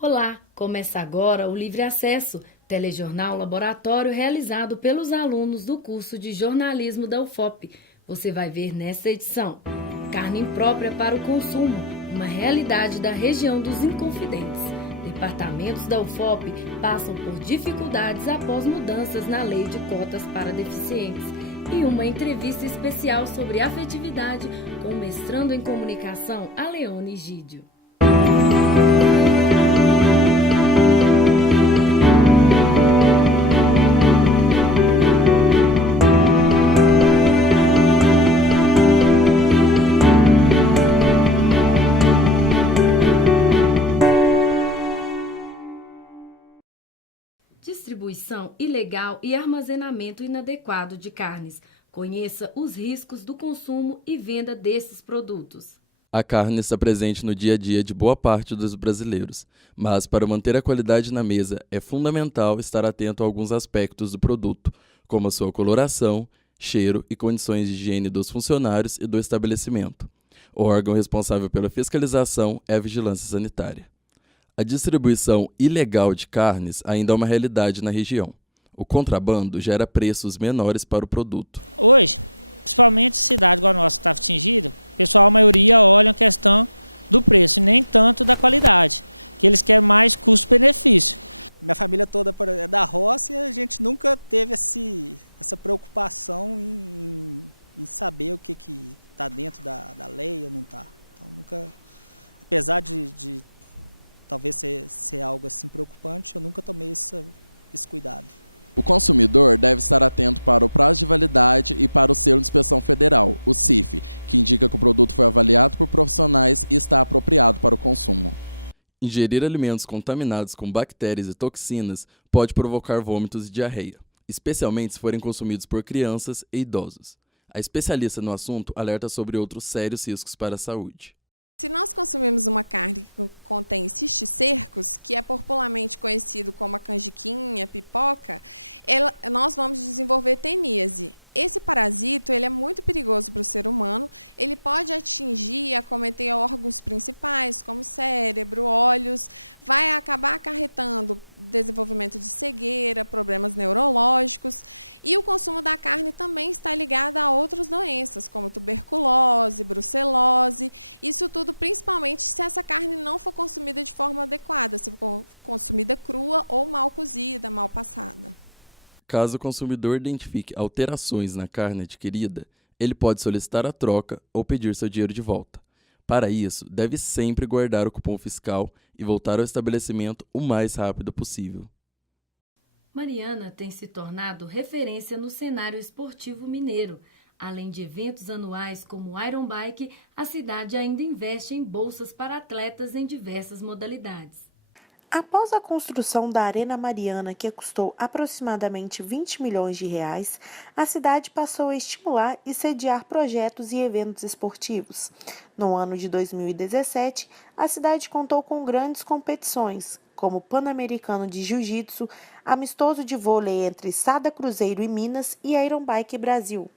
Olá, começa agora o Livre Acesso, telejornal laboratório realizado pelos alunos do curso de jornalismo da UFOP. Você vai ver nesta edição: carne imprópria para o consumo, uma realidade da região dos Inconfidentes. Departamentos da UFOP passam por dificuldades após mudanças na lei de cotas para deficientes. E uma entrevista especial sobre afetividade com o mestrando em comunicação Aleone Gídio. Distribuição ilegal e armazenamento inadequado de carnes. Conheça os riscos do consumo e venda desses produtos. A carne está presente no dia a dia de boa parte dos brasileiros, mas para manter a qualidade na mesa é fundamental estar atento a alguns aspectos do produto, como a sua coloração, cheiro e condições de higiene dos funcionários e do estabelecimento. O órgão responsável pela fiscalização é a Vigilância Sanitária. A distribuição ilegal de carnes ainda é uma realidade na região. O contrabando gera preços menores para o produto. Ingerir alimentos contaminados com bactérias e toxinas pode provocar vômitos e diarreia, especialmente se forem consumidos por crianças e idosos. A especialista no assunto alerta sobre outros sérios riscos para a saúde. Caso o consumidor identifique alterações na carne adquirida, ele pode solicitar a troca ou pedir seu dinheiro de volta. Para isso, deve sempre guardar o cupom fiscal e voltar ao estabelecimento o mais rápido possível. Mariana tem se tornado referência no cenário esportivo mineiro. Além de eventos anuais como o Iron Bike, a cidade ainda investe em bolsas para atletas em diversas modalidades. Após a construção da Arena Mariana, que custou aproximadamente 20 milhões de reais, a cidade passou a estimular e sediar projetos e eventos esportivos. No ano de 2017, a cidade contou com grandes competições, como o Pan-Americano de Jiu-Jitsu, amistoso de vôlei entre Sada Cruzeiro e Minas e Iron Bike Brasil.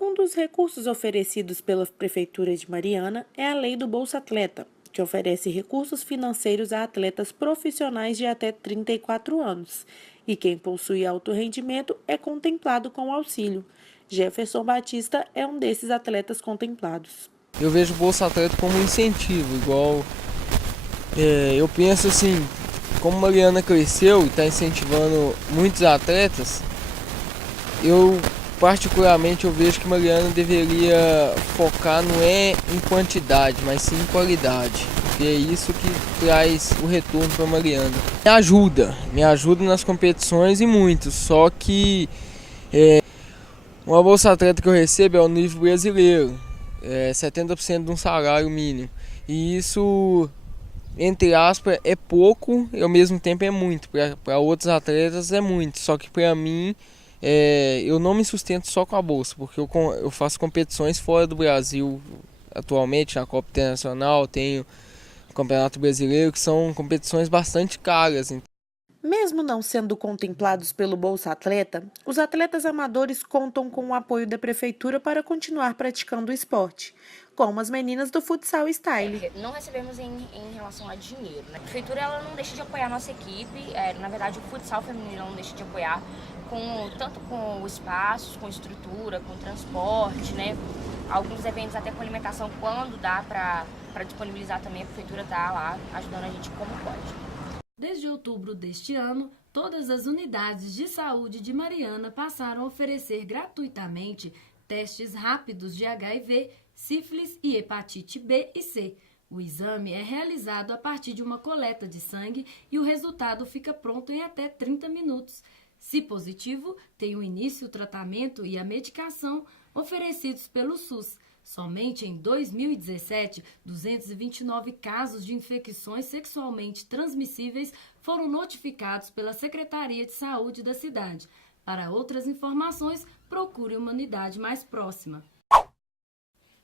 Um dos recursos oferecidos pela Prefeitura de Mariana é a Lei do Bolsa Atleta, que oferece recursos financeiros a atletas profissionais de até 34 anos. E quem possui alto rendimento é contemplado com o auxílio. Jefferson Batista é um desses atletas contemplados. Eu vejo o Bolsa Atleta como um incentivo, igual eu penso assim, como Mariana cresceu e está incentivando muitos atletas, particularmente eu vejo que Mariana deveria focar não é em quantidade, mas sim em qualidade. E é isso que traz o retorno para a Mariana. Me ajuda nas competições e muito, só que uma bolsa atleta que eu recebo é ao nível brasileiro, 70% de um salário mínimo. E isso, entre aspas, é pouco e ao mesmo tempo é muito. Para outros atletas é muito, só que para mim eu não me sustento só com a bolsa, porque eu faço competições fora do Brasil atualmente, na Copa Internacional, tenho o Campeonato Brasileiro, que são competições bastante caras. Mesmo não sendo contemplados pelo Bolsa Atleta, os atletas amadores contam com o apoio da prefeitura para continuar praticando o esporte, como as meninas do futsal style. Não recebemos em relação a dinheiro, né? A prefeitura ela não deixa de apoiar a nossa equipe, na verdade o futsal feminino não deixa de apoiar, tanto com espaços, com estrutura, com transporte, né? Alguns eventos até com alimentação, quando dá para disponibilizar também, a prefeitura está lá ajudando a gente como pode. Desde outubro deste ano, todas as unidades de saúde de Mariana passaram a oferecer gratuitamente testes rápidos de HIV, sífilis e hepatite B e C. O exame é realizado a partir de uma coleta de sangue e o resultado fica pronto em até 30 minutos. Se positivo, tem o início, o tratamento e a medicação oferecidos pelo SUS. Somente em 2017, 229 casos de infecções sexualmente transmissíveis foram notificados pela Secretaria de Saúde da cidade. Para outras informações, procure uma unidade mais próxima.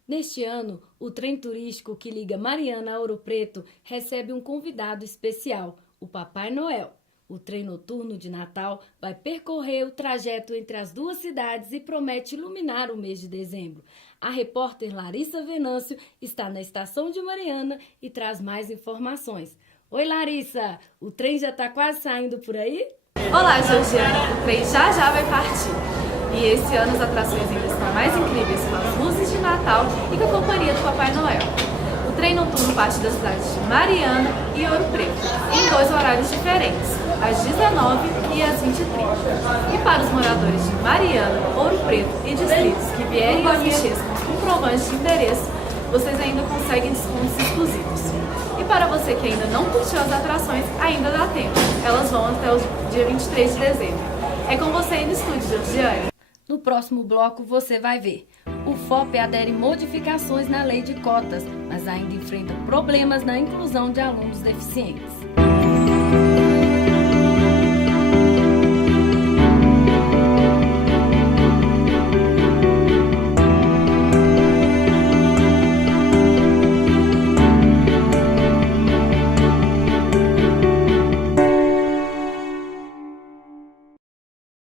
Neste ano, o trem turístico que liga Mariana a Ouro Preto recebe um convidado especial, o Papai Noel. O trem noturno de Natal vai percorrer o trajeto entre as duas cidades e promete iluminar o mês de dezembro. A repórter Larissa Venâncio está na estação de Mariana e traz mais informações. Oi, Larissa! O trem já está quase saindo por aí? Olá, Georgiana! O trem já vai partir. E esse ano as atrações ainda estão mais incríveis com as luzes de Natal e com a companhia do Papai Noel. O trem noturno parte das cidades de Mariana e Ouro Preto, em 2 horários diferentes, às 19 e às 20h30. E para os moradores de Mariana, Ouro Preto e distritos que vierem a mexer com os comprovantes de endereço, vocês ainda conseguem descontos exclusivos. E para você que ainda não curtiu as atrações, ainda dá tempo. Elas vão até o dia 23 de dezembro. É com você aí no estúdio, Georgiane. No próximo bloco você vai ver. O FOP adere modificações na lei de cotas, mas ainda enfrenta problemas na inclusão de alunos deficientes.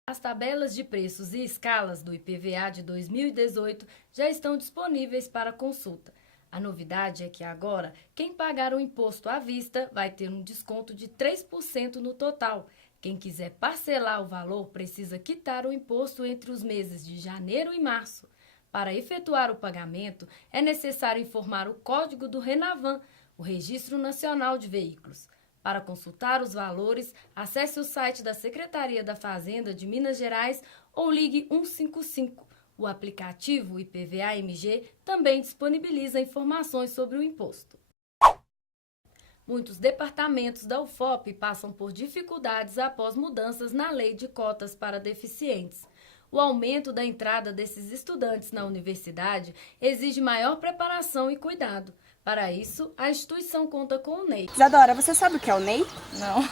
As tabelas de preços e escalas do IPVA de 2018 já estão disponíveis para consulta. A novidade é que agora, quem pagar o imposto à vista vai ter um desconto de 3% no total. Quem quiser parcelar o valor precisa quitar o imposto entre os meses de janeiro e março. Para efetuar o pagamento, é necessário informar o código do RENAVAN, o Registro Nacional de Veículos. Para consultar os valores, acesse o site da Secretaria da Fazenda de Minas Gerais ou ligue 155. O aplicativo IPVA-MG também disponibiliza informações sobre o imposto. Muitos departamentos da UFOP passam por dificuldades após mudanças na lei de cotas para deficientes. O aumento da entrada desses estudantes na universidade exige maior preparação e cuidado. Para isso, a instituição conta com o NEI. Isadora, você sabe o que é o NEI? Não.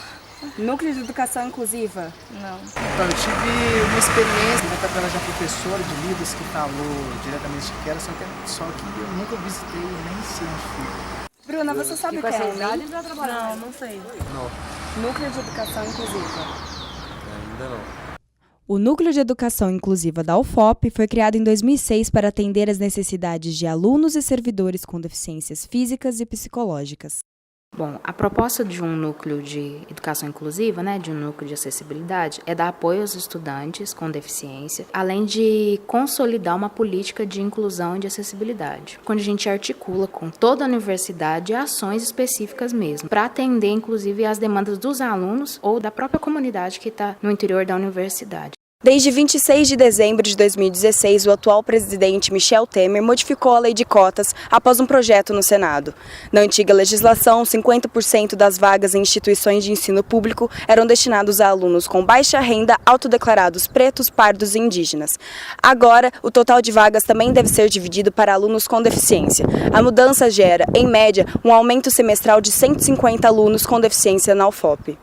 Núcleo de Educação Inclusiva? Não. Então, eu tive uma experiência, uma tabela já professora de livros que falou diretamente que era, só que eu nunca visitei, nem sei onde fica. Bruna, você sabe o que é o NEI? Não sei. Não. Núcleo de Educação Inclusiva. Ainda não. O Núcleo de Educação Inclusiva da UFOP foi criado em 2006 para atender às necessidades de alunos e servidores com deficiências físicas e psicológicas. Bom, a proposta de um núcleo de educação inclusiva, de um núcleo de acessibilidade, é dar apoio aos estudantes com deficiência, além de consolidar uma política de inclusão e de acessibilidade, onde a gente articula com toda a universidade ações específicas mesmo, para atender inclusive as demandas dos alunos ou da própria comunidade que está no interior da universidade. Desde 26 de dezembro de 2016, o atual presidente Michel Temer modificou a lei de cotas após um projeto no Senado. Na antiga legislação, 50% das vagas em instituições de ensino público eram destinados a alunos com baixa renda, autodeclarados pretos, pardos e indígenas. Agora, o total de vagas também deve ser dividido para alunos com deficiência. A mudança gera, em média, um aumento semestral de 150 alunos com deficiência na UFOP.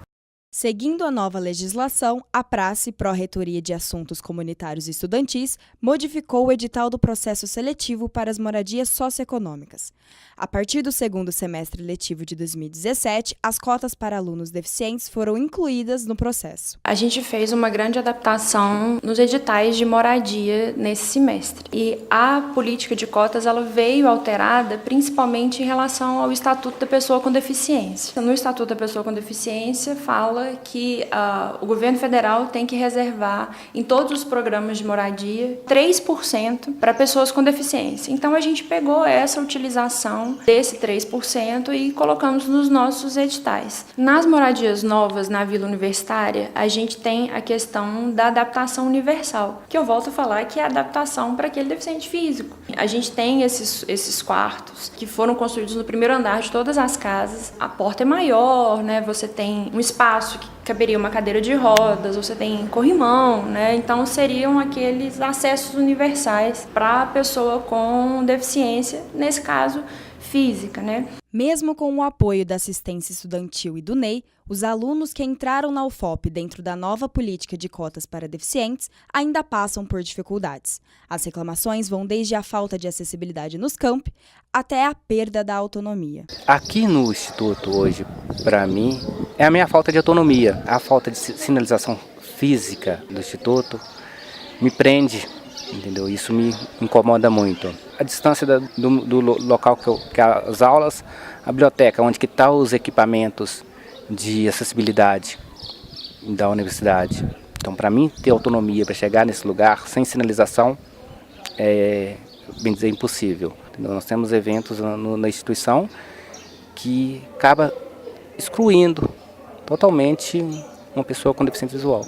Seguindo a nova legislação, a Prace, Pró-Reitoria de Assuntos Comunitários e Estudantis, modificou o edital do processo seletivo para as moradias socioeconômicas. A partir do segundo semestre letivo de 2017, as cotas para alunos deficientes foram incluídas no processo. A gente fez uma grande adaptação nos editais de moradia nesse semestre. E a política de cotas ela veio alterada principalmente em relação ao Estatuto da Pessoa com Deficiência. No Estatuto da Pessoa com Deficiência fala que o governo federal tem que reservar em todos os programas de moradia 3% para pessoas com deficiência. Então a gente pegou essa utilização desse 3% e colocamos nos nossos editais. Nas moradias novas na Vila Universitária, a gente tem a questão da adaptação universal, que eu volto a falar que é a adaptação para aquele deficiente físico. A gente tem esses quartos que foram construídos no primeiro andar de todas as casas. A porta é maior, né? Você tem um espaço que caberia uma cadeira de rodas, você tem corrimão, né? Então seriam aqueles acessos universais para a pessoa com deficiência, nesse caso física, né? Mesmo com o apoio da assistência estudantil e do NEI, os alunos que entraram na UFOP dentro da nova política de cotas para deficientes ainda passam por dificuldades. As reclamações vão desde a falta de acessibilidade nos campi até a perda da autonomia. Aqui no Instituto hoje, para mim, é a minha falta de autonomia, a falta de sinalização física do Instituto me prende, entendeu? Isso me incomoda muito. A distância do local que as aulas, a biblioteca, onde que estão os equipamentos de acessibilidade da universidade. Então, para mim, ter autonomia para chegar nesse lugar sem sinalização é, bem dizer, impossível. Entendeu? Nós temos eventos na instituição que acaba excluindo totalmente uma pessoa com deficiência visual.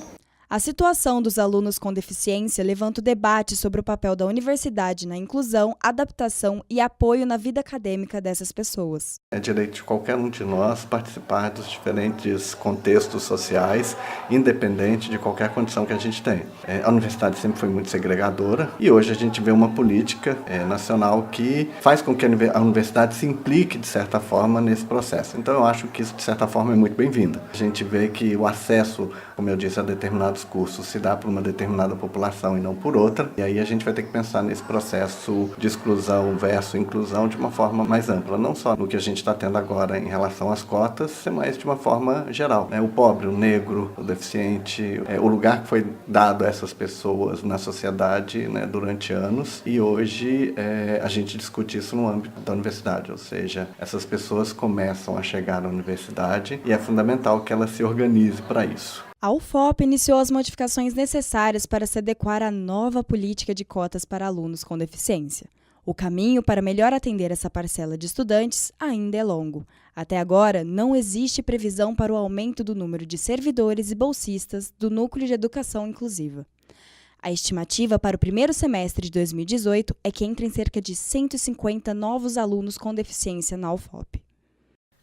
A situação dos alunos com deficiência levanta o debate sobre o papel da universidade na inclusão, adaptação e apoio na vida acadêmica dessas pessoas. É direito de qualquer um de nós participar dos diferentes contextos sociais, independente de qualquer condição que a gente tem. A universidade sempre foi muito segregadora e hoje a gente vê uma política nacional que faz com que a universidade se implique, de certa forma, nesse processo. Então eu acho que isso, de certa forma, é muito bem-vindo. A gente vê que o acesso, como eu disse, a determinados cursos se dá por uma determinada população e não por outra, e aí a gente vai ter que pensar nesse processo de exclusão versus inclusão de uma forma mais ampla, não só no que a gente está tendo agora em relação às cotas, mas de uma forma geral. O pobre, o negro, o deficiente, o lugar que foi dado a essas pessoas na sociedade, durante anos, e hoje a gente discute isso no âmbito da universidade, ou seja, essas pessoas começam a chegar na universidade e é fundamental que ela se organize para isso. A UFOP iniciou as modificações necessárias para se adequar à nova política de cotas para alunos com deficiência. O caminho para melhor atender essa parcela de estudantes ainda é longo. Até agora, não existe previsão para o aumento do número de servidores e bolsistas do Núcleo de Educação Inclusiva. A estimativa para o primeiro semestre de 2018 é que entrem cerca de 150 novos alunos com deficiência na UFOP.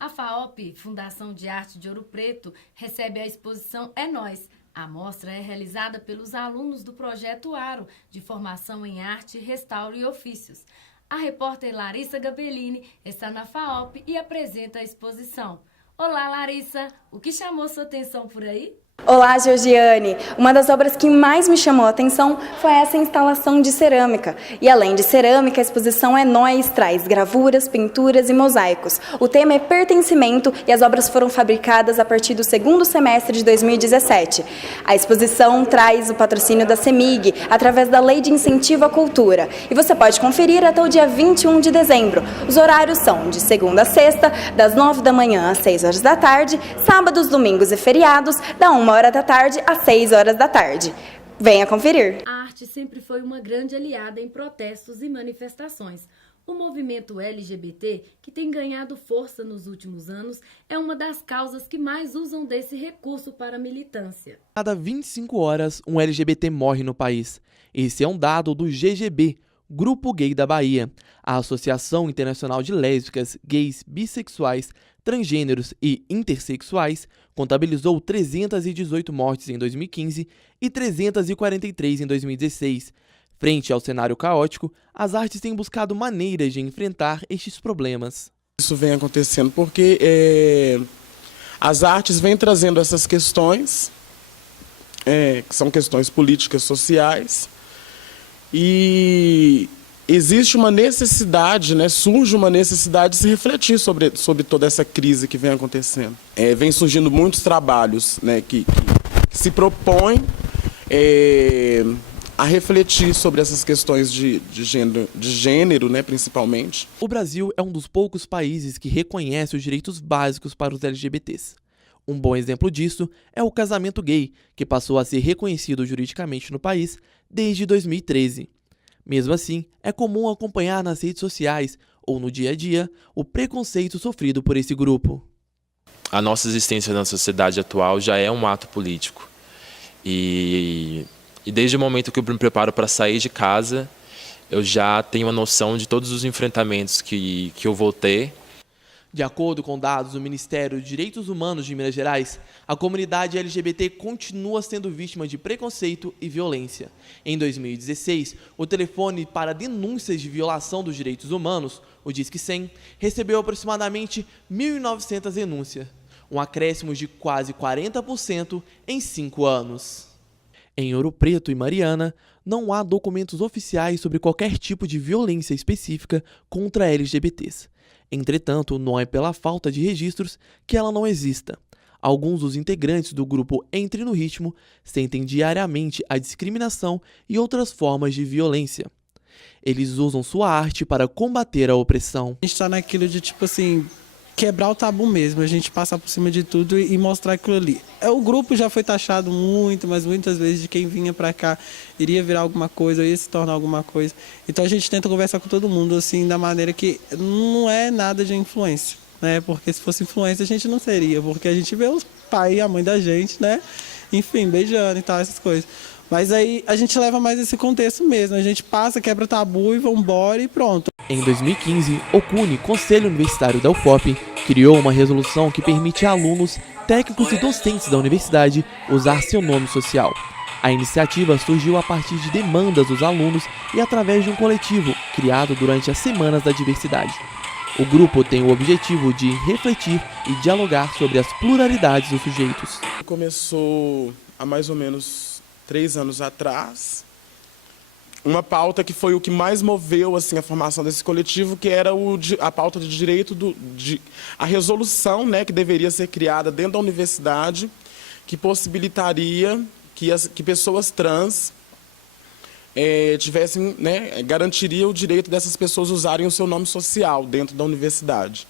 A FAOP, Fundação de Arte de Ouro Preto, recebe a exposição É Nós. A mostra é realizada pelos alunos do Projeto Aro, de formação em arte, restauro e ofícios. A repórter Larissa Gabellini está na FAOP e apresenta a exposição. Olá, Larissa! O que chamou sua atenção por aí? Olá, Georgiane! Uma das obras que mais me chamou a atenção foi essa instalação de cerâmica. E além de cerâmica, a exposição É Nós traz gravuras, pinturas e mosaicos. O tema é pertencimento e as obras foram fabricadas a partir do segundo semestre de 2017. A exposição traz o patrocínio da CEMIG, através da Lei de Incentivo à Cultura. E você pode conferir até o dia 21 de dezembro. Os horários são de segunda a sexta, das 9 da manhã às 6 horas da tarde, sábados, domingos e feriados, da 1 hora da tarde às 6 horas da tarde. Venha conferir! A arte sempre foi uma grande aliada em protestos e manifestações. O movimento LGBT, que tem ganhado força nos últimos anos, é uma das causas que mais usam desse recurso para a militância. Cada 25 horas, um LGBT morre no país. Esse é um dado do GGB, Grupo Gay da Bahia, a Associação Internacional de Lésbicas, Gays, Bissexuais, Transgêneros e Intersexuais, contabilizou 318 mortes em 2015 e 343 em 2016. Frente ao cenário caótico, as artes têm buscado maneiras de enfrentar estes problemas. Isso vem acontecendo porque as artes vêm trazendo essas questões, que são questões políticas, sociais, e existe uma necessidade, surge uma necessidade de se refletir sobre toda essa crise que vem acontecendo. Vem surgindo muitos trabalhos que se propõem a refletir sobre essas questões de gênero, principalmente. O Brasil é um dos poucos países que reconhece os direitos básicos para os LGBTs. Um bom exemplo disso é o casamento gay, que passou a ser reconhecido juridicamente no país desde 2013. Mesmo assim, é comum acompanhar nas redes sociais ou no dia a dia o preconceito sofrido por esse grupo. A nossa existência na sociedade atual já é um ato político. E desde o momento que eu me preparo para sair de casa, eu já tenho uma noção de todos os enfrentamentos que eu vou ter. De acordo com dados do Ministério de Direitos Humanos de Minas Gerais, a comunidade LGBT continua sendo vítima de preconceito e violência. Em 2016, o telefone para denúncias de violação dos direitos humanos, o Disque 100, recebeu aproximadamente 1.900 denúncias, um acréscimo de quase 40% em 5 anos. Em Ouro Preto e Mariana, não há documentos oficiais sobre qualquer tipo de violência específica contra LGBTs. Entretanto, não é pela falta de registros que ela não exista. Alguns dos integrantes do grupo Entre no Ritmo sentem diariamente a discriminação e outras formas de violência. Eles usam sua arte para combater a opressão. A gente está naquilo de, quebrar o tabu mesmo, a gente passar por cima de tudo e mostrar aquilo ali. O grupo já foi taxado mas muitas vezes de quem vinha para cá iria virar alguma coisa, ia se tornar alguma coisa. Então a gente tenta conversar com todo mundo assim, da maneira que não é nada de influência, Porque se fosse influência a gente não seria, porque a gente vê os pai e a mãe da gente, Enfim, beijando e tal, essas coisas. Mas aí a gente leva mais esse contexto mesmo, a gente passa, quebra tabu e vambora e pronto. Em 2015, o CUNE, Conselho Universitário da UFOP, criou uma resolução que permite a alunos, técnicos e docentes da universidade usar seu nome social. A iniciativa surgiu a partir de demandas dos alunos e através de um coletivo criado durante as Semanas da Diversidade. O grupo tem o objetivo de refletir e dialogar sobre as pluralidades dos sujeitos. Começou há mais ou menos 3 anos atrás, uma pauta que foi o que mais moveu a formação desse coletivo, que era a pauta de direito, a resolução que deveria ser criada dentro da universidade, que possibilitaria que pessoas trans garantiria o direito dessas pessoas usarem o seu nome social dentro da universidade.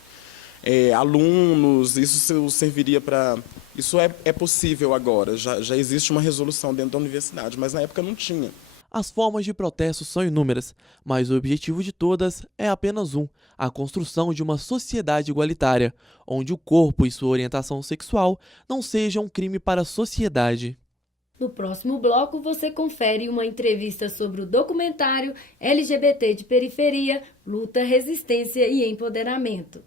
Alunos, isso serviria para... Isso é possível agora, já existe uma resolução dentro da universidade, mas na época não tinha. As formas de protesto são inúmeras, mas o objetivo de todas é apenas a construção de uma sociedade igualitária, onde o corpo e sua orientação sexual não sejam um crime para a sociedade. No próximo bloco, você confere uma entrevista sobre o documentário LGBT de Periferia, Luta, Resistência e Empoderamento.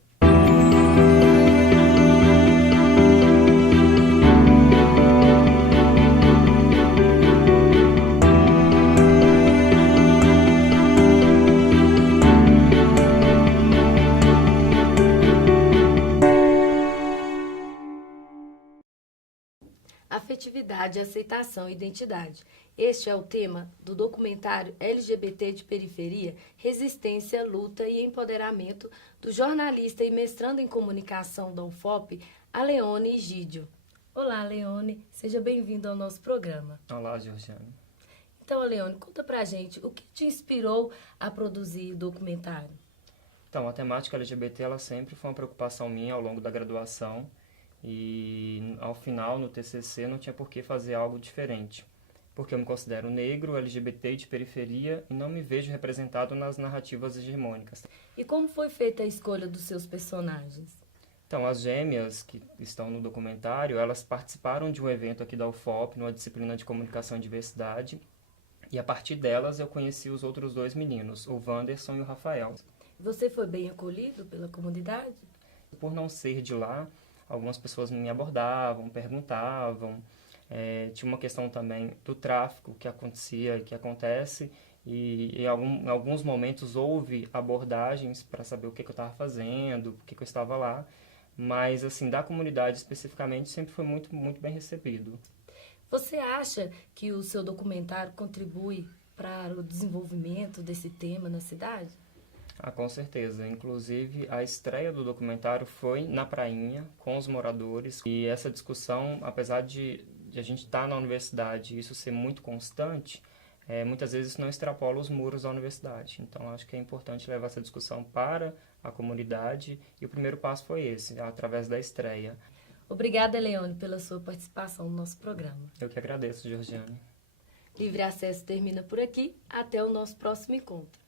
Afetividade, aceitação e identidade. Este é o tema do documentário LGBT de Periferia, Resistência, Luta e Empoderamento, do jornalista e mestrando em comunicação da UFOP, Aleone Egídio. Olá, Aleone, seja bem-vindo ao nosso programa. Olá, Georgiane. Então, Aleone, conta pra gente o que te inspirou a produzir o documentário. Então, a temática LGBT ela sempre foi uma preocupação minha ao longo da graduação. E ao final, no TCC, não tinha por que fazer algo diferente. porque eu me considero negro, LGBT e de periferia e não me vejo representado nas narrativas hegemônicas. E como foi feita a escolha dos seus personagens? Então, as gêmeas que estão no documentário, elas participaram de um evento aqui da UFOP, numa disciplina de comunicação e diversidade, e a partir delas eu conheci os outros 2 meninos, o Wanderson e o Rafael. Você foi bem acolhido pela comunidade? Por não ser de lá, algumas pessoas me abordavam, perguntavam. Tinha uma questão também do tráfico que acontecia e que acontece, e em alguns momentos houve abordagens para saber o que eu estava fazendo, por que eu estava lá, mas assim, da comunidade especificamente sempre foi muito, muito bem recebido. Você acha que o seu documentário contribui para o desenvolvimento desse tema na cidade? Ah, com certeza. Inclusive, a estreia do documentário foi na prainha, com os moradores. E essa discussão, apesar de a gente estar na universidade e isso ser muito constante, muitas vezes não extrapola os muros da universidade. Então, acho que é importante levar essa discussão para a comunidade. E o primeiro passo foi esse, através da estreia. Obrigada, Leone, pela sua participação no nosso programa. Eu que agradeço, Georgiane. Livre Acesso termina por aqui. Até o nosso próximo encontro.